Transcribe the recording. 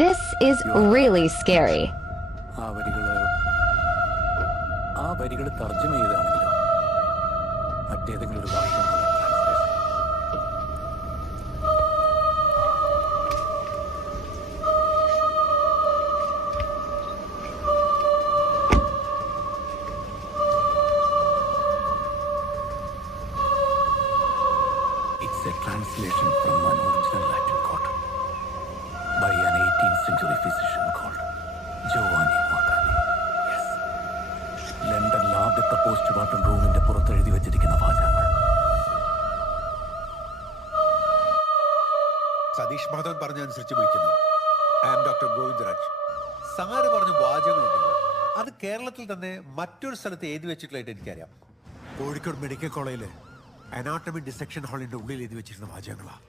This is really scary. ആ വരികൾ തർജ്ജമ ചെയ്താണെങ്കിലോ മറ്റേതെങ്കിലും ഒരു ഭാഷ It's a translation from an original Latin quote by an 18th century physician called Giovanni Morgani. Yes. ലണ്ടനിലെ ആദ്യത്തെ പോസ്റ്റ്മോർട്ടം റൂമിന്റെ പുറത്ത് എഴുതി വെച്ചിരിക്കുന്ന വാചകങ്ങൾ. സതീഷ് മാധവൻ പറഞ്ഞതനുസരിച്ച് വിളിക്കുന്നു. I am doctor Govindaraj. Sir പറഞ്ഞ വാചകങ്ങളുണ്ടല്ലോ, അത് കേരളത്തിൽ തന്നെ മറ്റൊരു സ്ഥലത്ത് എഴുതി വെച്ചിട്ടുള്ളതായിട്ട് എനിക്കറിയാം. കോഴിക്കോട് മെഡിക്കൽ കോളേജിലെ അനാട്ടമി ഡിസെക്ഷൻ ഹാളിന്റെ ഉള്ളിൽ എഴുതി വെച്ചിരുന്ന വാചകങ്ങളാണ്.